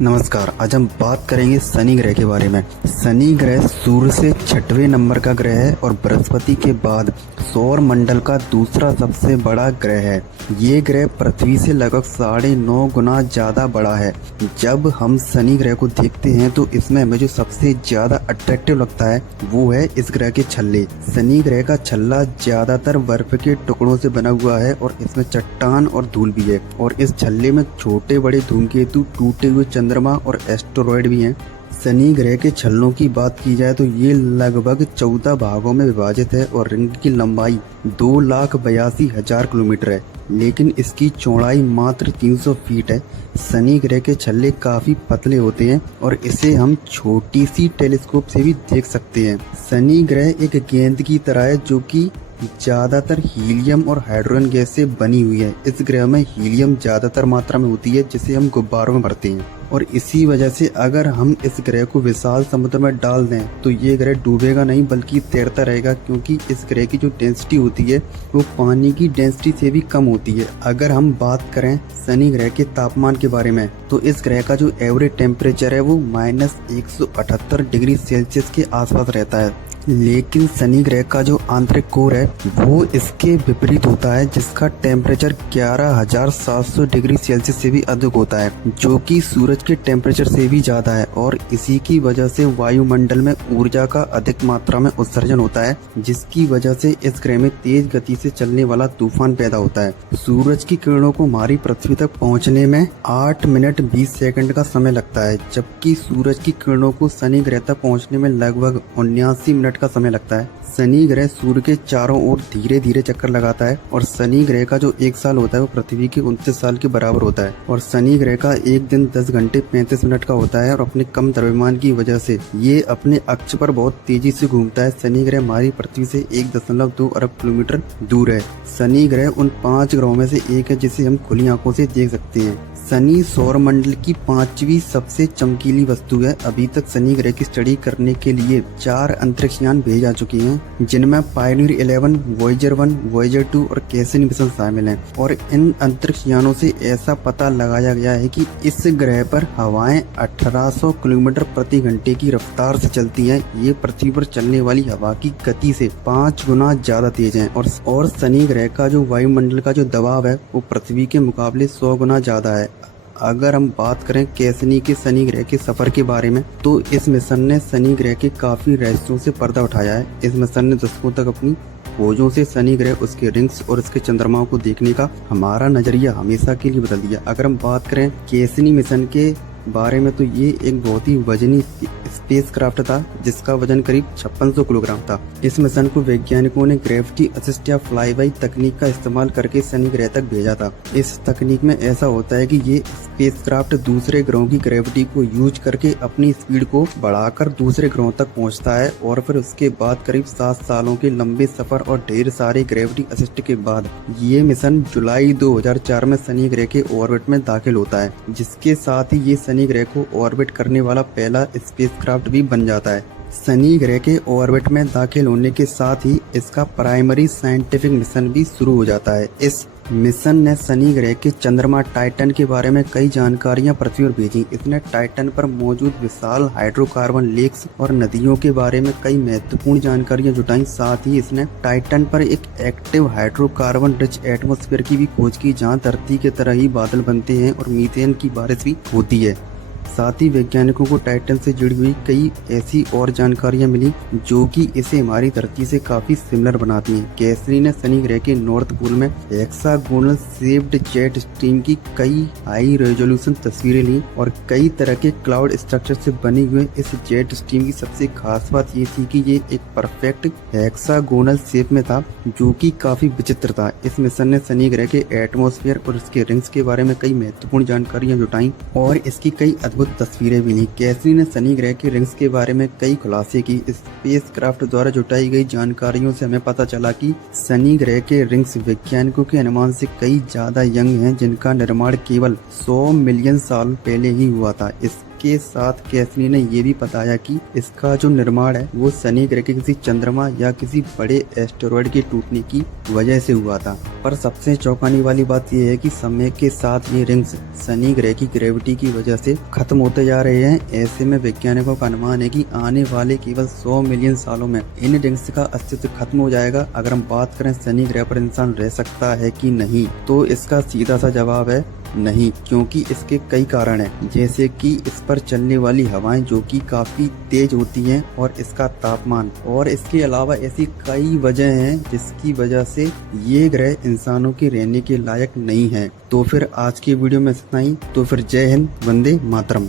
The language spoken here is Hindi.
नमस्कार। आज हम बात करेंगे शनि ग्रह के बारे में। शनि ग्रह सूर्य से 6वें नंबर का ग्रह है और बृहस्पति के बाद सौर मंडल का दूसरा सबसे बड़ा ग्रह है। ये ग्रह पृथ्वी से लगभग 9.5 गुना ज्यादा बड़ा है। जब हम शनि ग्रह को देखते हैं तो इसमें हमें जो सबसे ज्यादा अट्रैक्टिव लगता है वो है इस ग्रह के छल्ले। शनि ग्रह का छल्ला ज्यादातर बर्फ के टुकड़ों से बना हुआ है और इसमें चट्टान और धूल भी है, और इस छल्ले में छोटे बड़े धूमकेतु, टूटे हुए चंद्रमा और एस्टेरॉयड भी हैं। शनि ग्रह के छल्लों की बात की जाए तो ये लगभग 14 भागों में विभाजित है और रिंग की लंबाई 2,82,000 किलोमीटर है, लेकिन इसकी चौड़ाई मात्र 300 फीट है। शनि ग्रह के छल्ले काफी पतले होते हैं और इसे हम छोटी सी टेलीस्कोप से भी देख सकते हैं। शनि ग्रह एक गेंद की तरह है जो कि ज्यादातर हीलियम और हाइड्रोजन गैस से बनी हुई है। इस ग्रह में हीलियम ज्यादातर मात्रा में होती है जिसे हम गुब्बारों में भरते हैं, और इसी वजह से अगर हम इस ग्रह को विशाल समुद्र में डाल दें तो ये ग्रह डूबेगा नहीं बल्कि तैरता रहेगा, क्योंकि इस ग्रह की जो डेंसिटी होती है वो पानी की डेंसिटी से भी कम होती है। अगर हम बात करें शनि ग्रह के तापमान के बारे में तो इस ग्रह का जो एवरेज टेम्परेचर है वो -178 डिग्री सेल्सियस के आसपास रहता है, लेकिन शनि ग्रह का जो आंतरिक कोर है वो इसके विपरीत होता है, जिसका टेम्परेचर 11,700 डिग्री सेल्सियस से भी अधिक होता है, जो कि सूरज के टेम्परेचर से भी ज्यादा है। और इसी की वजह से वायुमंडल में ऊर्जा का अधिक मात्रा में उत्सर्जन होता है, जिसकी वजह से इस ग्रह में तेज गति से चलने वाला तूफान पैदा होता है। सूरज की किरणों को हमारी पृथ्वी तक पहुंचने में 8 मिनट 20 सेकंड का समय लगता है, जबकि सूरज की किरणों को शनि ग्रह तक पहुंचने में लगभग 79 मिनट का समय लगता है। शनि ग्रह सूर्य के चारों ओर धीरे धीरे चक्कर लगाता है और शनि ग्रह का जो 1 साल होता है वो पृथ्वी के 29 साल के बराबर होता है। और शनि ग्रह का एक दिन 10 घंटे 35 मिनट का होता है और अपने कम द्रव्यमान की वजह से ये अपने अक्ष पर बहुत तेजी से घूमता है। शनि ग्रह हमारी पृथ्वी से 1.2 अरब किलोमीटर दूर है। शनि ग्रह उन 5 ग्रहों में से एक है जिसे हम खुली आंखों से देख सकते हैं। शनि सौर मंडल की 5वीं सबसे चमकीली वस्तु है। अभी तक शनि ग्रह की स्टडी करने के लिए 4 अंतरिक्ष यान भेजे जा चुके हैं, जिनमें पायनियर 11, वॉयेजर 1, वॉयेजर 2 और कैसिनी मिशन शामिल हैं। और इन अंतरिक्ष यानों से ऐसा पता लगाया गया है कि इस ग्रह पर हवाएं 1800 किलोमीटर प्रति घंटे की रफ्तार से चलती हैं। ये पृथ्वी पर चलने वाली हवा की गति से 5 गुना ज्यादा तेज है। और शनि ग्रह का जो वायुमंडल का जो दबाव है वो पृथ्वी के मुकाबले 100 गुना ज्यादा है। अगर हम बात करें कैसिनी के शनि ग्रह के सफर के बारे में तो इस मिशन ने शनि ग्रह के काफी रहस्यों से पर्दा उठाया है। इस मिशन ने दशकों तक अपनी खोजों से शनि ग्रह, उसके रिंग्स और उसके चंद्रमाओं को देखने का हमारा नजरिया हमेशा के लिए बदल दिया। अगर हम बात करें कैसिनी मिशन के बारे में तो ये एक बहुत ही वजनी स्पेस क्राफ्ट था जिसका वजन करीब 5600 किलोग्राम था। इस मिशन को वैज्ञानिकों ने ग्रेविटी असिस्ट या फ्लाई बाई तकनीक का इस्तेमाल करके शनि ग्रह तक भेजा था। इस तकनीक में ऐसा होता है कि ये स्पेस क्राफ्ट दूसरे ग्रहों की ग्रेविटी को यूज करके अपनी स्पीड को बढ़ाकर दूसरे ग्रहों तक पहुंचता है, और फिर उसके बाद करीब 7 सालों के लंबे सफर और ढेर सारे ग्रेविटी असिस्ट के बाद ये मिशन जुलाई 2004 में शनि ग्रह के ऑर्बिट में दाखिल होता है, जिसके साथ ही ये शनि ग्रह को ऑर्बिट करने वाला पहला स्पेसक्राफ्ट भी बन जाता है। शनि ग्रह के ऑर्बिट में दाखिल होने के साथ ही इसका प्राइमरी साइंटिफिक मिशन भी शुरू हो जाता है। इस मिशन ने शनि ग्रह के चंद्रमा टाइटन के बारे में कई जानकारियां पृथ्वी पर भेजी। इसने टाइटन पर मौजूद विशाल हाइड्रोकार्बन लेक्स और नदियों के बारे में कई महत्वपूर्ण जानकारियां जुटाई। साथ ही इसने टाइटन पर एक एक्टिव हाइड्रोकार्बन रिच एटमॉस्फेयर की भी खोज की, जहां धरती की तरह ही बादल बनते हैं और मीथेन की बारिश भी होती है। साथ ही वैज्ञानिकों को टाइटन से जुड़ी हुई कई ऐसी और जानकारियां मिली जो कि इसे हमारी धरती से काफी सिमिलर बनाती हैं। कैसिनी ने शनि ग्रह के नॉर्थ पोल में हेक्सागोनल शेप्ड जेट स्ट्रीम की कई हाई रेजोल्यूशन तस्वीरें ली, और कई तरह के क्लाउड स्ट्रक्चर से बने हुए इस जेट स्ट्रीम की सबसे खास बात ये थी कि ये एक परफेक्ट हेक्सागोनल शेप में था, जो कि काफी विचित्र था। इस मिशन ने शनि ग्रह के एटमॉस्फेयर और इसके रिंग्स के बारे में कई महत्वपूर्ण जानकारियां जुटाई और इसकी कई अद्भुत तस्वीरें भी ली। कैसिनी ने शनि ग्रह के रिंग्स के बारे में कई खुलासे की। स्पेसक्राफ्ट द्वारा जुटाई गई जानकारियों से हमें पता चला कि शनि ग्रह के रिंग्स वैज्ञानिकों के अनुमान से कई ज्यादा यंग हैं, जिनका निर्माण केवल 100 मिलियन साल पहले ही हुआ था। इस के साथ कैसनी ने ये भी बताया कि इसका जो निर्माण है वो शनि ग्रह के किसी चंद्रमा या किसी बड़े एस्टेरॉयड के टूटने की वजह से हुआ था। पर सबसे चौंकाने वाली बात यह है कि समय के साथ ये रिंग्स शनि ग्रह की ग्रेविटी की वजह से खत्म होते जा रहे हैं। ऐसे में वैज्ञानिकों का अनुमान है कि आने वाले केवल 100 मिलियन सालों में इन रिंग्स का अस्तित्व खत्म हो जाएगा। अगर हम बात करें शनि ग्रह पर इंसान रह सकता है कि नहीं, तो इसका सीधा सा जवाब है नहीं, क्योंकि इसके कई कारण हैं, जैसे कि इस पर चलने वाली हवाएं जो कि काफी तेज होती हैं और इसका तापमान, और इसके अलावा ऐसी कई वजह हैं जिसकी वजह से ये ग्रह इंसानों के रहने के लायक नहीं है। तो फिर आज की वीडियो में इतना ही। तो फिर जय हिंद, वंदे मातरम।